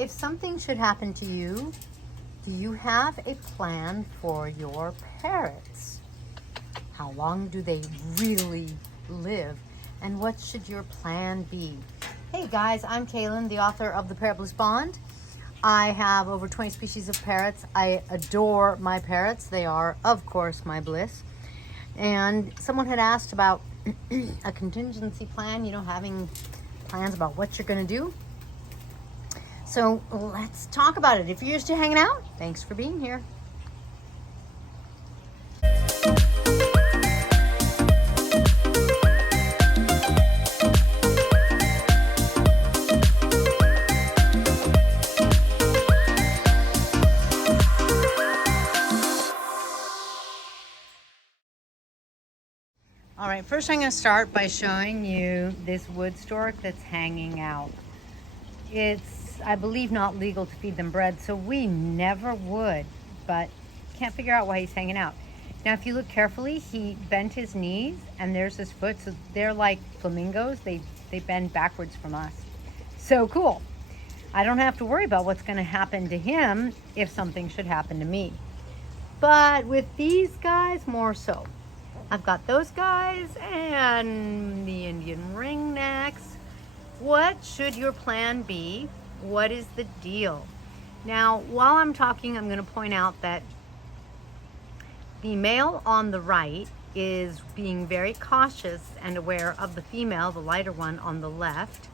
If something should happen to you, do you have a plan for your parrots? How long do they really live? And what should your plan be? Hey guys, I'm Kaylin, the author of The Parrot Bliss Bond. I have over 20 species of parrots. I adore my parrots. They are, of course, my bliss. And someone had asked about a contingency plan, you know, having plans about what you're going to do. So let's talk about it. If you're just hanging out, thanks for being here. All right, first I'm going to start by showing you this wood stork that's hanging out. It's, I believe, not legal to feed them bread, so we never would, but can't figure out why he's hanging out. Now, if you look carefully, he bent his knees, and there's his foot, so they're like flamingos. They bend backwards from us. So cool. I don't have to worry about what's going to happen to him if something should happen to me. But with these guys, more so. I've got those guys and the Indian ringnecks. What should your plan be? What is the deal? Now, while I'm talking, I'm going to point out that the male on the right is being very cautious and aware of the female, the lighter one on the left.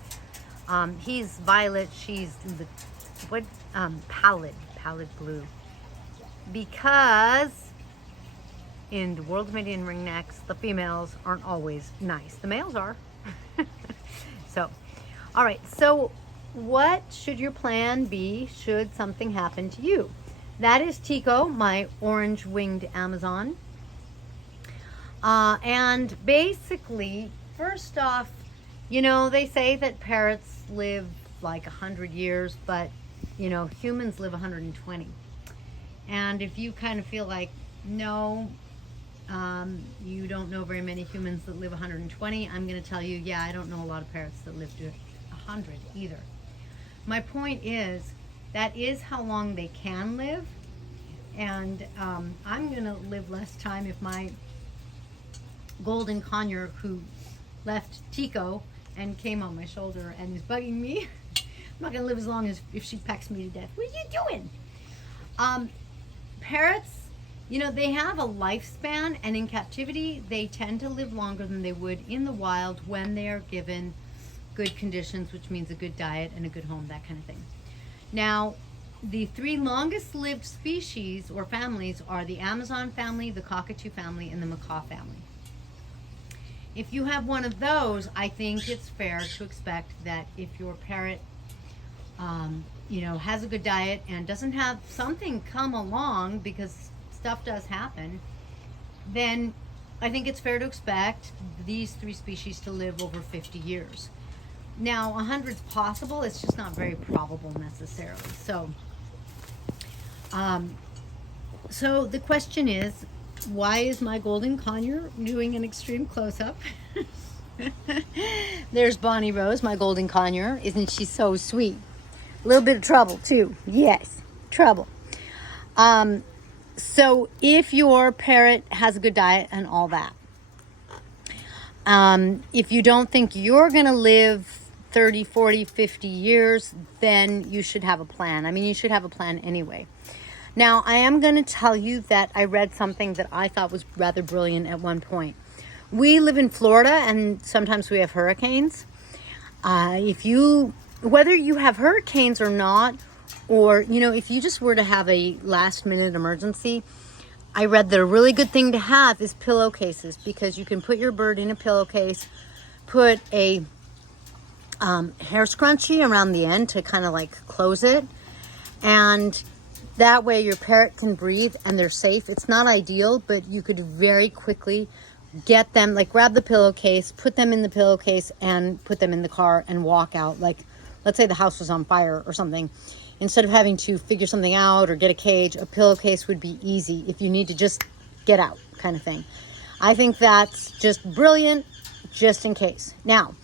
He's violet, she's the pallid blue. Because in the world of Indian ringnecks, the females aren't always nice. The males are. So, all right. So what should your plan be should something happen to you? That is Tico, my orange-winged Amazon. And basically, first off, you know, they say that parrots live like 100 years, but, you know, humans live 120. And if you kind of feel like, no, you don't know very many humans that live 120, I'm going to tell you, yeah, I don't know a lot of parrots that live to 100 either. My point is, that is how long they can live, and I'm going to live less time if my golden conure, who left Tico and came on my shoulder and is bugging me, I'm not going to live as long as if she pecks me to death. What are you doing? Parrots, you know, they have a lifespan, and in captivity, they tend to live longer than they would in the wild when they are given good conditions, which means a good diet and a good home, that kind of thing. Now, the three longest lived species or families are the Amazon family, the cockatoo family, and the macaw family. If you have one of those, I think it's fair to expect that if your parrot you know, has a good diet and doesn't have something come along, because stuff does happen, then I think it's fair to expect these three species to live over 50 years. Now, 100's possible, it's just not very probable necessarily. So, so the question is, why is my golden conure doing an extreme close-up? There's Bonnie Rose, my golden conure. Isn't she so sweet? A little bit of trouble too. Yes, trouble. So if your parrot has a good diet and all that, if you don't think you're going to live 30, 40, 50 years, then you should have a plan. I mean, you should have a plan anyway. Now, I am going to tell you that I read something that I thought was rather brilliant at one point. We live in Florida, and sometimes we have hurricanes. Whether you have hurricanes or not, or, you know, if you just were to have a last-minute emergency, I read that a really good thing to have is pillowcases, because you can put your bird in a pillowcase, put a hair scrunchie around the end to kind of like close it, and that way your parrot can breathe and they're safe. It's not ideal, but you could very quickly get them, like grab the pillowcase, put them in the pillowcase, and put them in the car and walk out. Like, let's say the house was on fire or something. Instead of having to figure something out or get a cage, a pillowcase would be easy if you need to just get out, kind of thing. I think that's just brilliant, just in case. Now,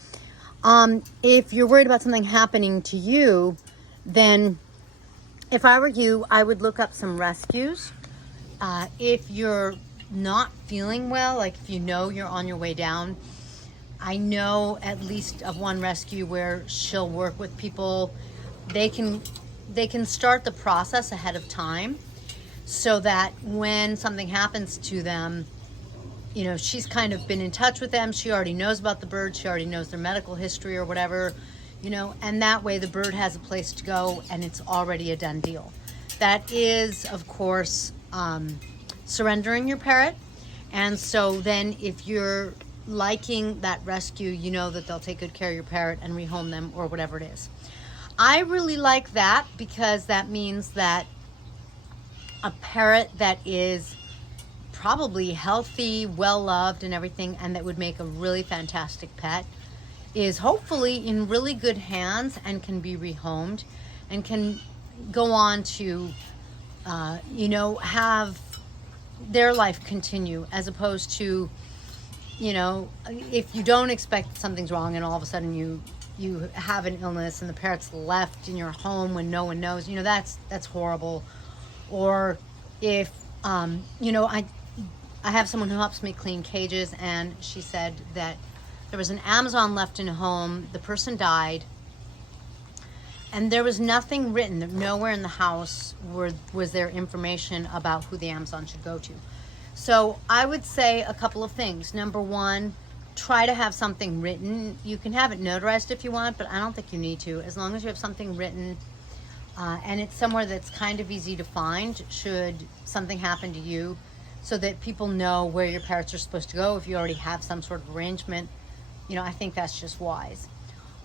if you're worried about something happening to you, then if I were you, I would look up some rescues. If you're not feeling well, like if you know you're on your way down, I know at least of one rescue where she'll work with people. They can start the process ahead of time so that when something happens to them, you know, she's kind of been in touch with them. She already knows about the bird. She already knows their medical history or whatever, you know, and that way the bird has a place to go and it's already a done deal. That is, of course, surrendering your parrot. And so then if you're liking that rescue, you know that they'll take good care of your parrot and rehome them or whatever it is. I really like that because that means that a parrot that is probably healthy, well-loved and everything, and that would make a really fantastic pet, is hopefully in really good hands and can be rehomed and can go on to, you know, have their life continue, as opposed to, you know, if you don't expect something's wrong and all of a sudden you have an illness and the parrot's left in your home when no one knows, you know, that's horrible. Or if, you know, I have someone who helps me clean cages, and she said that there was an Amazon left in a home, the person died, and there was nothing written, nowhere in the house was there information about who the Amazon should go to. So I would say a couple of things. Number one, try to have something written. You can have it notarized if you want, but I don't think you need to. As long as you have something written, and it's somewhere that's kind of easy to find should something happen to you, so that people know where your parrots are supposed to go. If you already have some sort of arrangement, you know, I think that's just wise.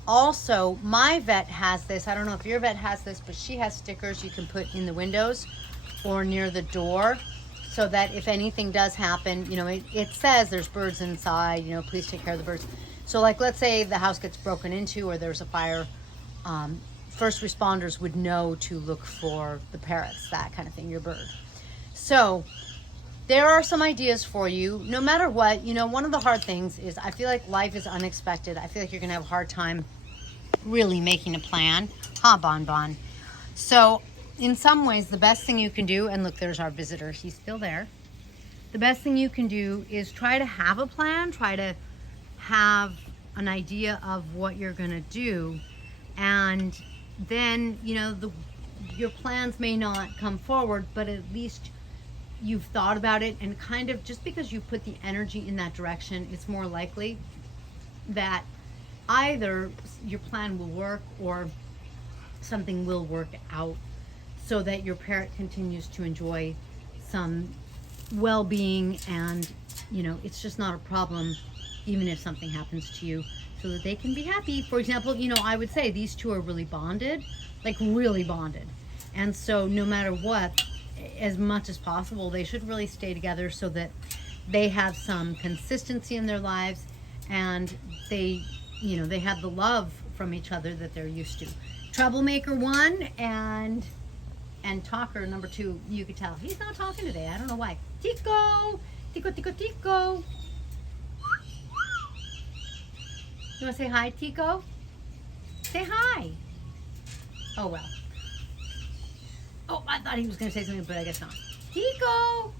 Also, my vet has this. I don't know if your vet has this, but she has stickers you can put in the windows or near the door, so that if anything does happen, you know, it says there's birds inside, you know, please take care of the birds. So like, let's say the house gets broken into or there's a fire, first responders would know to look for the parrots, that kind of thing, your bird. So there are some ideas for you. No matter what, you know, one of the hard things is I feel like life is unexpected. I feel like you're gonna have a hard time really making a plan. Ha, Bon Bon. So in some ways, the best thing you can do, and look, there's our visitor, he's still there. The best thing you can do is try to have a plan, try to have an idea of what you're gonna do. And then, you know, your plans may not come forward, but at least you've thought about it, and kind of, just because you put the energy in that direction, it's more likely that either your plan will work or something will work out so that your parrot continues to enjoy some well-being, and, you know, it's just not a problem even if something happens to you, so that they can be happy. For example, you know, I would say these two are really bonded, like really bonded. And so no matter what, as much as possible, they should really stay together so that they have some consistency in their lives, and they, you know, they have the love from each other that they're used to. Troublemaker 1 and talker number 2, you could tell he's not talking today. I don't know why. Tico, Tico, Tico, Tico. You want to say hi, Tico? Say hi. Oh, well. Oh, I thought he was going to say something, but I guess not. Tico!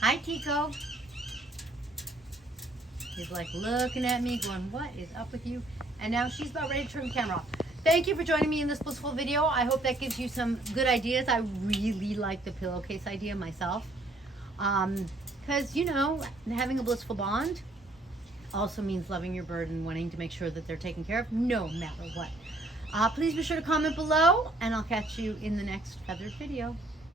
Hi, Tico. He's like looking at me going, what is up with you? And now she's about ready to turn the camera off. Thank you for joining me in this blissful video. I hope that gives you some good ideas. I really like the pillowcase idea myself. Because, you know, having a blissful bond also means loving your bird and wanting to make sure that they're taken care of no matter what. Please be sure to comment below, and I'll catch you in the next feathered video.